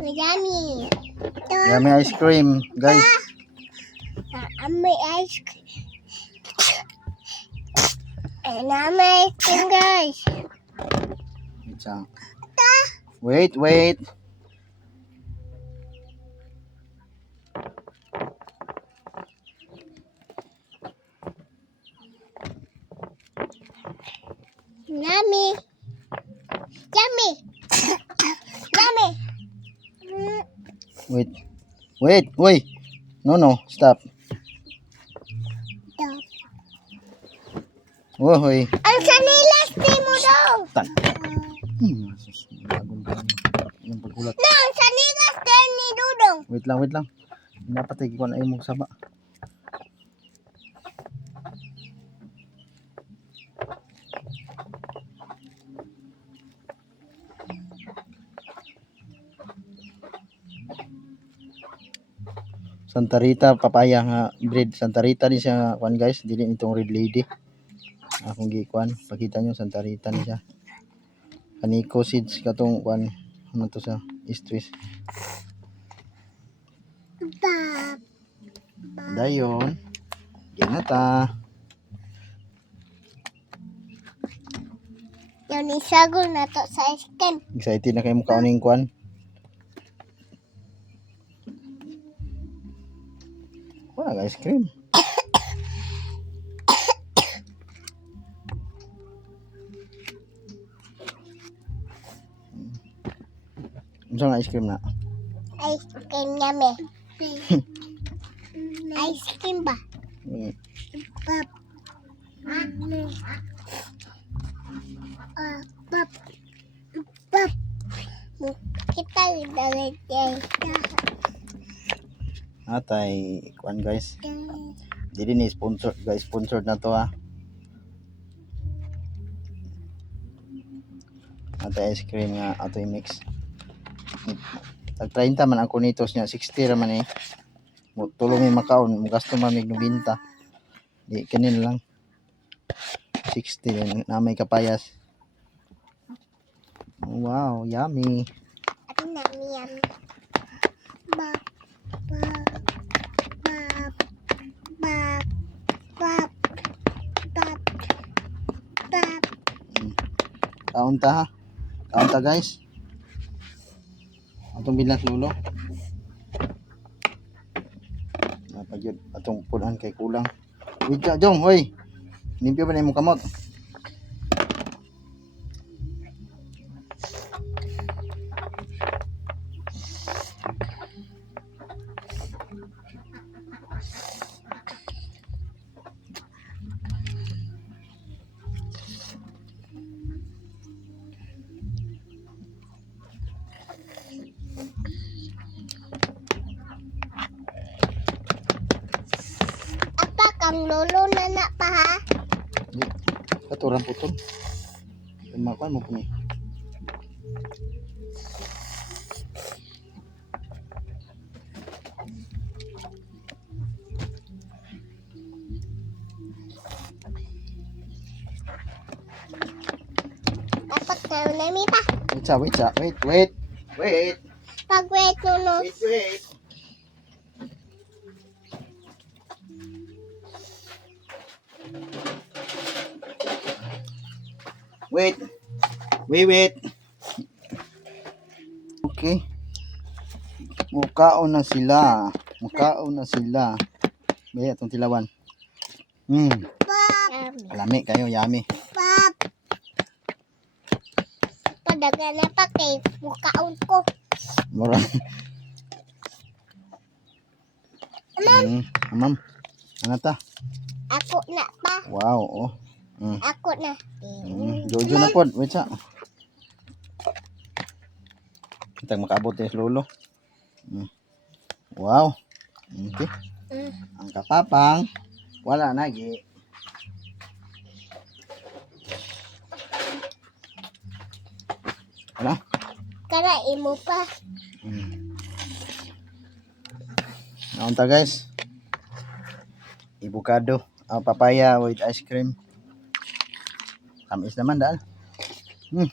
Yummy. Yummy ice cream, guys. Yummy ice cream. Yummy ice cream, guys. Wait, wait. Yummy. Yummy. Yummy. Wait. Wait, wait. No, stop. Oh, hoy. Ang sanilas di mo daw. Yung pagkulat. No, ang sanilas din ni Dudong. Wait lang. Napatay ko na imong saba. Santa Rita papaya nga breed. Santa Rita din siya kwan guys, dili nitong red lady. Akong gikuan, pakita nyo Santa Rita ni siya. Kaniko seeds katong kwan ano to sa istris. Bab. Dayon. Ginata. Yan isagol na to sa ice cream. Excited na kayo mo kauning kwan. Wala ice cream. Unsa nga ice cream na? Ice cream yummy. Ice cream ba? Bab. Bab. Bab. Kita dalit yan. Atay kwan guys. Dili ni sponsor guys, sponsored na to ha. Atay ice cream nga atoy mix. Tag 30 man ako nito nya 60 ra man eh. Tulo may makaon, mo gasto man mig binta. Di kanin lang. 60 na may kapayas. Wow, yummy. Ano na yan? Bab. Bab. Bab. Bab. Bab. Bab. Bab. Kaon ta ha. Kaon ta guys. Atong bilas lulo. Napagyud atong punan kay kulang. Wait ka jong, hoy. Limpyo ba na imong kamot? Apa kang lolo na pa ha? Di. Katurang putol. Makuan mo puni. Dapat na nami pa. Wait. Pag-wait nuno. Wait. Wait. Okay. Mukaon na sila. Baya itong tilawan. Pap. Alami kayo, yummy. Pap. Padaga na pa kay mukaon ko. Mura. Ma'am. Ano ta? Ako na pa. Wow, oh. Ako na. Jojo na pod, wait sa. Kita makaabot ni lolo. Wow. Okay. Ang kapapang wala na gi. Wala. Kara imo pa. Naon ta guys? Avocado, papaya with ice cream. Tamis naman daan. Lami.